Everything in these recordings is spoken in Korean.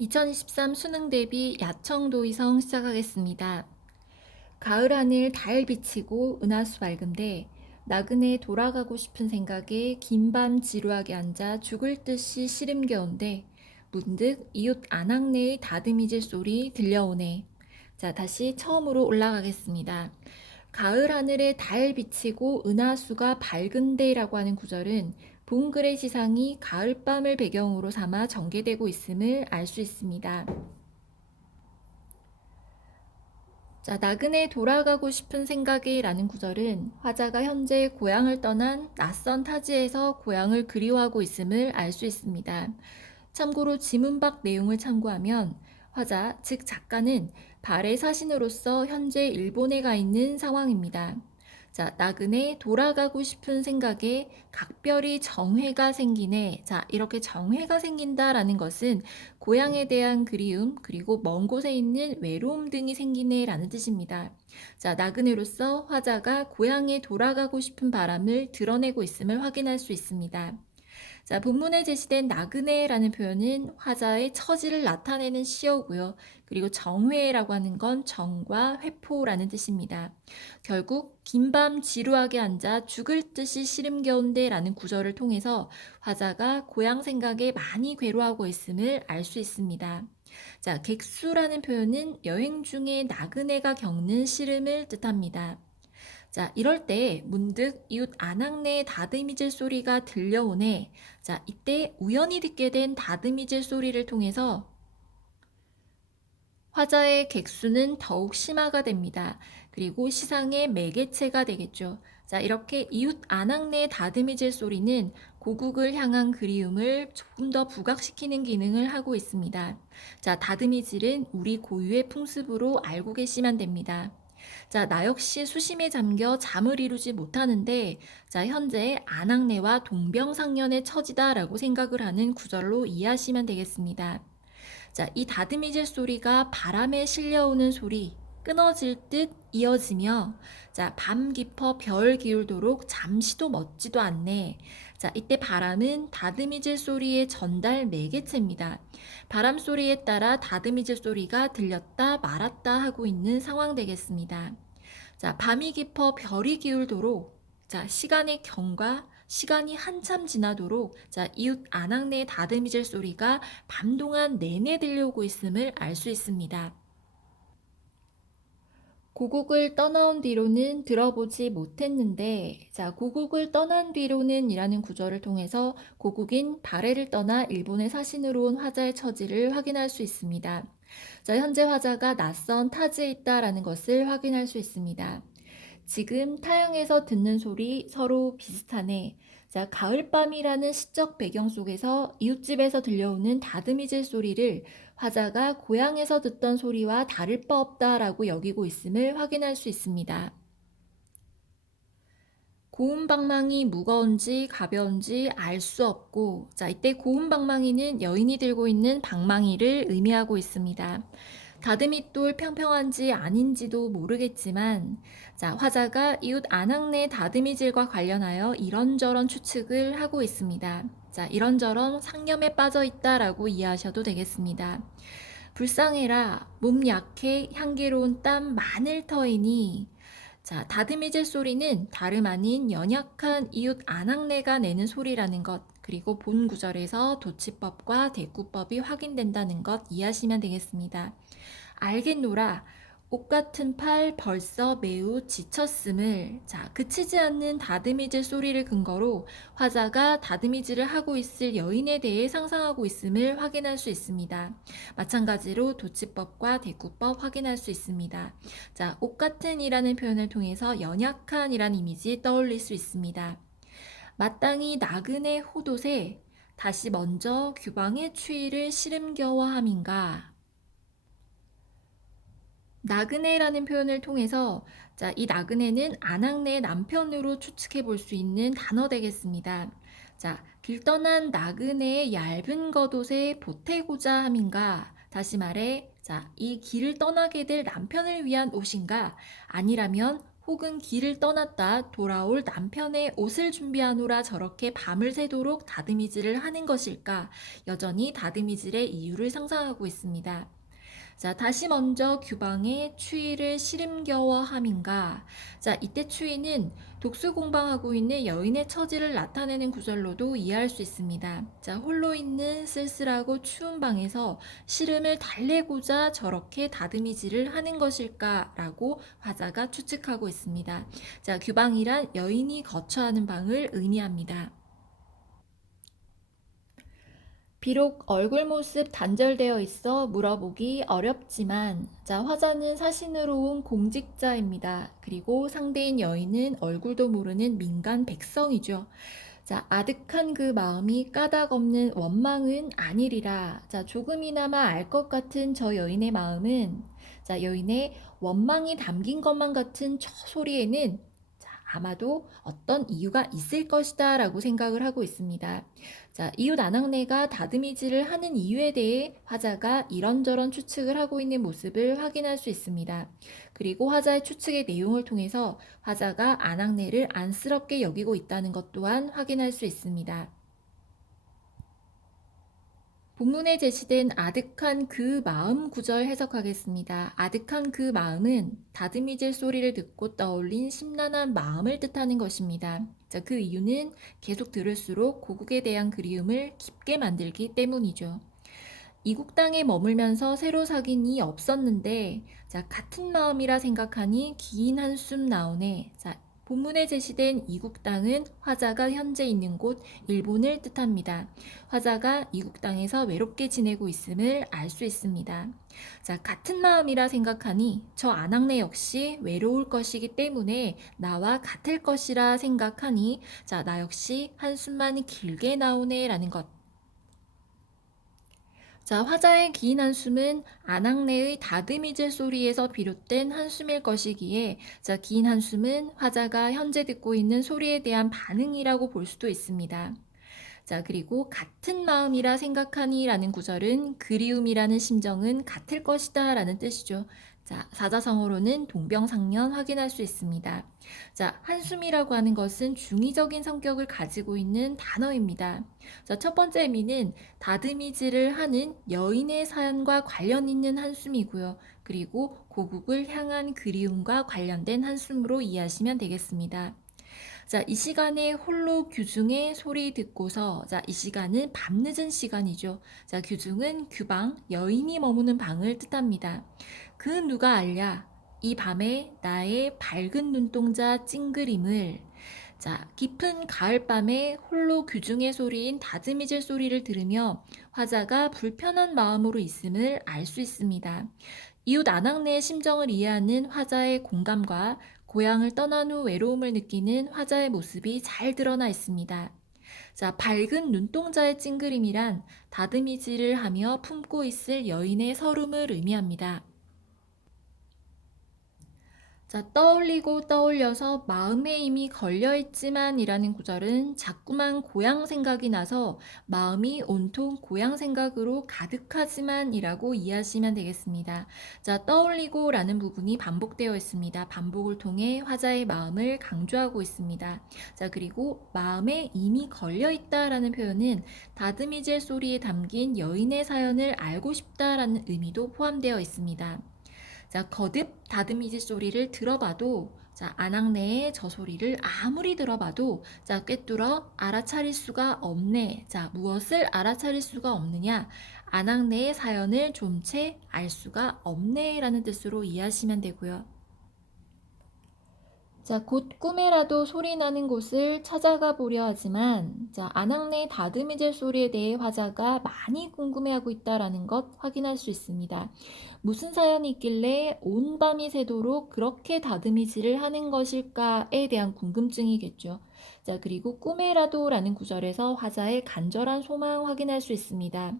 2023 수능 대비 야청도의성 시작하겠습니다. 가을 하늘 달 비치고 은하수 밝은데 나그네 돌아가고 싶은 생각에 긴 밤 지루하게 앉아 죽을 듯이 시름겨운데 문득 이웃 안악내의 다듬이질 소리 들려오네. 자, 다시 처음으로 올라가겠습니다. 가을 하늘에 달 비치고 은하수가 밝은데라고 하는 구절은 봄글의 시상이 가을밤을 배경으로 삼아 전개되고 있음을 알 수 있습니다. 자, 나그네 돌아가고 싶은 생각에 라는 구절은 화자가 현재 고향을 떠난 낯선 타지에서 고향을 그리워하고 있음을 알 수 있습니다. 참고로 지문박 내용을 참고하면 화자, 즉 작가는 발의 사신으로서 현재 일본에 가 있는 상황입니다. 자, 나그네 돌아가고 싶은 생각에 각별히 정회가 생기네. 자, 이렇게 정회가 생긴다라는 것은 고향에 대한 그리움, 그리고 먼 곳에 있는 외로움 등이 생기네 라는 뜻입니다. 자, 나그네로서 화자가 고향에 돌아가고 싶은 바람을 드러내고 있음을 확인할 수 있습니다. 자, 본문에 제시된 나그네라는 표현은 화자의 처지를 나타내는 시어고요. 그리고 정회라고 하는 건 정과 회포라는 뜻입니다. 결국 긴밤 지루하게 앉아 죽을 듯이 시름겨운데라는 구절을 통해서 화자가 고향 생각에 많이 괴로워하고 있음을 알 수 있습니다. 자, 객수라는 표현은 여행 중에 나그네가 겪는 시름을 뜻합니다. 자, 이럴 때 문득 이웃 안악내의 다듬이질 소리가 들려오네. 자, 이때 우연히 듣게 된 다듬이질 소리를 통해서 화자의 객수는 더욱 심화가 됩니다. 그리고 시상의 매개체가 되겠죠. 자, 이렇게 이웃 안악내의 다듬이질 소리는 고국을 향한 그리움을 조금 더 부각시키는 기능을 하고 있습니다. 자, 다듬이질은 우리 고유의 풍습으로 알고 계시면 됩니다. 자, 나 역시 수심에 잠겨 잠을 이루지 못하는데, 자, 현재 안악내와 동병상련의 처지다라고 생각을 하는 구절로 이해하시면 되겠습니다. 자, 이 다듬이질 소리가 바람에 실려오는 소리, 끊어질 듯 이어지며, 자, 밤 깊어 별 기울도록 잠시도 멎지도 않네. 자, 이때 바람은 다듬이질 소리의 전달 매개체입니다. 바람 소리에 따라 다듬이질 소리가 들렸다 말았다 하고 있는 상황 되겠습니다. 자, 밤이 깊어 별이 기울도록, 자, 시간의 경과, 시간이 한참 지나도록, 자, 이웃 안악내의 다듬이질 소리가 밤 동안 내내 들려오고 있음을 알 수 있습니다. 고국을 떠나온 뒤로는 들어보지 못했는데, 자, 고국을 떠난 뒤로는 이라는 구절을 통해서 고국인 발해를 떠나 일본의 사신으로 온 화자의 처지를 확인할 수 있습니다. 자, 현재 화자가 낯선 타지에 있다라는 것을 확인할 수 있습니다. 지금 타향에서 듣는 소리 서로 비슷하네. 자, 가을밤이라는 시적 배경 속에서 이웃집에서 들려오는 다듬이질 소리를 화자가 고향에서 듣던 소리와 다를 바 없다라고 여기고 있음을 확인할 수 있습니다. 고운 방망이 무거운지 가벼운지 알 수 없고, 자, 이때 고운 방망이는 여인이 들고 있는 방망이를 의미하고 있습니다. 다듬이돌 평평한지 아닌지도 모르겠지만, 자, 화자가 이웃 안악내 다듬이질과 관련하여 이런저런 추측을 하고 있습니다. 자, 이런저런 상념에 빠져 있다라고 이해하셔도 되겠습니다. 불쌍해라, 몸 약해, 향기로운 땀 마늘 터이니. 자, 다듬이질 소리는 다름 아닌 연약한 이웃 안악내가 내는 소리라는 것, 그리고 본 구절에서 도치법과 대꾸법이 확인된다는 것 이해하시면 되겠습니다. 알겠노라. 옷 같은 팔 벌써 매우 지쳤음을, 자, 그치지 않는 다듬이질 소리를 근거로 화자가 다듬이질을 하고 있을 여인에 대해 상상하고 있음을 확인할 수 있습니다. 마찬가지로 도치법과 대꾸법 확인할 수 있습니다. 자, 옷 같은 이라는 표현을 통해서 연약한 이라는 이미지 떠올릴 수 있습니다. 마땅히 나그네 호도새 다시 먼저 규방의 추위를 시름겨워함인가. 나그네라는 표현을 통해서, 자, 이 나그네는 안악내의 남편으로 추측해 볼 수 있는 단어 되겠습니다. 자, 길 떠난 나그네의 얇은 겉옷에 보태고자 함인가. 다시 말해, 자, 이 길을 떠나게 될 남편을 위한 옷인가? 아니라면 혹은 길을 떠났다 돌아올 남편의 옷을 준비하노라 저렇게 밤을 새도록 다듬이질을 하는 것일까? 여전히 다듬이질의 이유를 상상하고 있습니다. 자, 다시 먼저 규방의 추위를 시름겨워함인가? 자, 이때 추위는 독수 공방하고 있는 여인의 처지를 나타내는 구절로도 이해할 수 있습니다. 자, 홀로 있는 쓸쓸하고 추운 방에서 시름을 달래고자 저렇게 다듬이질을 하는 것일까라고 화자가 추측하고 있습니다. 자, 규방이란 여인이 거처하는 방을 의미합니다. 비록 얼굴 모습 단절되어 있어 물어보기 어렵지만, 자, 화자는 사신으로 온 공직자입니다. 그리고 상대인 여인은 얼굴도 모르는 민간 백성이죠. 자, 아득한 그 마음이 까닭 없는 원망은 아니리라. 자, 조금이나마 알 것 같은 저 여인의 마음은, 자, 여인의 원망이 담긴 것만 같은 저 소리에는, 자, 아마도 어떤 이유가 있을 것이다 라고 생각을 하고 있습니다. 자, 이웃 아낙네가 다듬이질을 하는 이유에 대해 화자가 이런저런 추측을 하고 있는 모습을 확인할 수 있습니다. 그리고 화자의 추측의 내용을 통해서 화자가 아낙네를 안쓰럽게 여기고 있다는 것 또한 확인할 수 있습니다. 본문에 제시된 아득한 그 마음 구절 해석하겠습니다. 아득한 그 마음은 다듬이질 소리를 듣고 떠올린 심란한 마음을 뜻하는 것입니다. 자, 그 이유는 계속 들을수록 고국에 대한 그리움을 깊게 만들기 때문이죠. 이국 땅에 머물면서 새로 사귄 이 없었는데, 자, 같은 마음이라 생각하니 긴 한숨 나오네. 자, 본문에 제시된 이국 땅은 화자가 현재 있는 곳 일본을 뜻합니다. 화자가 이국 땅에서 외롭게 지내고 있음을 알 수 있습니다. 자, 같은 마음이라 생각하니 저 아낙네 역시 외로울 것이기 때문에 나와 같을 것이라 생각하니, 자, 나 역시 한숨만 길게 나오네라는 것. 자, 화자의 긴 한숨은 아낙네의 다듬이질 소리에서 비롯된 한숨일 것이기에, 자, 긴 한숨은 화자가 현재 듣고 있는 소리에 대한 반응이라고 볼 수도 있습니다. 자, 그리고 같은 마음이라 생각하니라는 구절은 그리움이라는 심정은 같을 것이다 라는 뜻이죠. 자, 사자성어로는 동병상련 확인할 수 있습니다. 자, 한숨이라고 하는 것은 중의적인 성격을 가지고 있는 단어입니다. 자, 첫 번째 의미는 다듬이질을 하는 여인의 사연과 관련 있는 한숨이고요. 그리고 고국을 향한 그리움과 관련된 한숨으로 이해하시면 되겠습니다. 자, 이 시간에 홀로 규중의 소리 듣고서, 자, 이 시간은 밤늦은 시간이죠. 자, 규중은 규방, 여인이 머무는 방을 뜻합니다. 그 누가 알랴? 이 밤에 나의 밝은 눈동자 찡그림을. 자, 깊은 가을밤에 홀로 규중의 소리인 다듬이질 소리를 들으며 화자가 불편한 마음으로 있음을 알 수 있습니다. 이웃 아낙네의 심정을 이해하는 화자의 공감과 고향을 떠난 후 외로움을 느끼는 화자의 모습이 잘 드러나 있습니다. 자, 밝은 눈동자의 찡그림이란 다듬이질을 하며 품고 있을 여인의 서름을 의미합니다. 자, 떠올리고 떠올려서 마음에 이미 걸려있지만 이라는 구절은 자꾸만 고향 생각이 나서 마음이 온통 고향 생각으로 가득하지만 이라고 이해하시면 되겠습니다. 자, 떠올리고 라는 부분이 반복되어 있습니다. 반복을 통해 화자의 마음을 강조하고 있습니다. 자, 그리고 마음에 이미 걸려있다 라는 표현은 다듬이질 소리에 담긴 여인의 사연을 알고 싶다 라는 의미도 포함되어 있습니다. 자, 거듭 다듬이질 소리를 들어봐도, 자, 아낙네의 저 소리를 아무리 들어봐도, 자, 꿰뚫어 알아차릴 수가 없네. 자, 무엇을 알아차릴 수가 없느냐? 아낙네의 사연을 좀채 알 수가 없네 라는 뜻으로 이해하시면 되고요. 자, 곧 꿈에라도 소리 나는 곳을 찾아가 보려 하지만, 자, 아낙네 다듬이질 소리에 대해 화자가 많이 궁금해하고 있다라는 것 확인할 수 있습니다. 무슨 사연이 있길래 온 밤이 새도록 그렇게 다듬이질을 하는 것일까에 대한 궁금증이겠죠. 자, 그리고 꿈에라도라는 구절에서 화자의 간절한 소망 확인할 수 있습니다.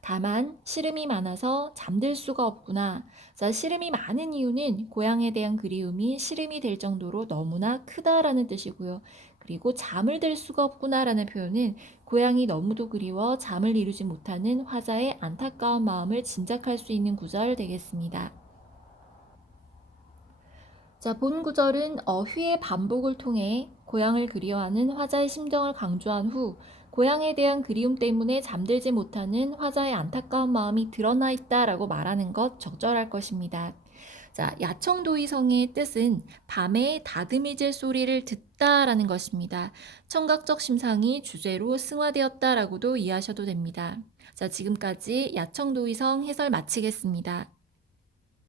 다만 시름이 많아서 잠들 수가 없구나. 자, 시름이 많은 이유는 고향에 대한 그리움이 시름이 될 정도로 너무나 크다라는 뜻이고요. 그리고 잠을 들 수가 없구나라는 표현은 고향이 너무도 그리워 잠을 이루지 못하는 화자의 안타까운 마음을 짐작할 수 있는 구절 되겠습니다. 자, 본 구절은 어휘의 반복을 통해 고향을 그리워하는 화자의 심정을 강조한 후 고향에 대한 그리움 때문에 잠들지 못하는 화자의 안타까운 마음이 드러나 있다라고 말하는 것 적절할 것입니다. 자, 야청도이성의 뜻은 밤에 다듬이질 소리를 듣다라는 것입니다. 청각적 심상이 주제로 승화되었다라고도 이해하셔도 됩니다. 자, 지금까지 야청도이성 해설 마치겠습니다.